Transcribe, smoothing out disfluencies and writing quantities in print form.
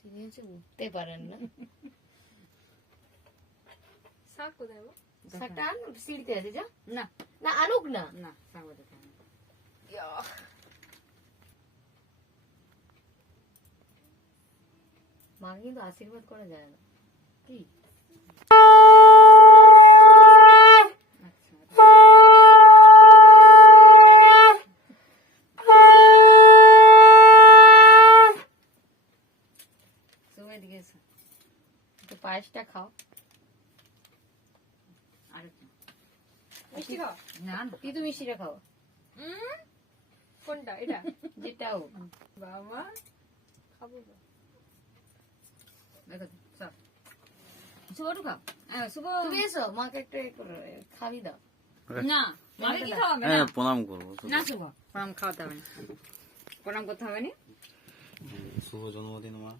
তিনি হচ্ছে উঠতে পারেন না। শাক কোথায় গো? শাকটা আন, সিঁড়িতে আছে যা। না না আনুক না। না শাক বাজাতে হবে না। মাকে কিন্তু আশীর্বাদ করা যায় না কি? আচ্ছা তুমি এদিকে এসো, একটু পায়েসটা খাও। আর একটু। মিষ্টি খাও? না না তুই তো মিষ্টিটা খাও, কোনটা এটা? যেটাও। বাবা খাবো তো। দেখো সব শুভ একটু খাও। শুভ তুমি এসো, মাকে একটু খাবি দাও। না মাকে কি খাওয়াবে না হ্যাঁ প্রণাম করবো। না শুভ প্রণাম খাওয়াতে হবে না, প্রণাম করতে হবে না। শুভ জন্মদিন মা।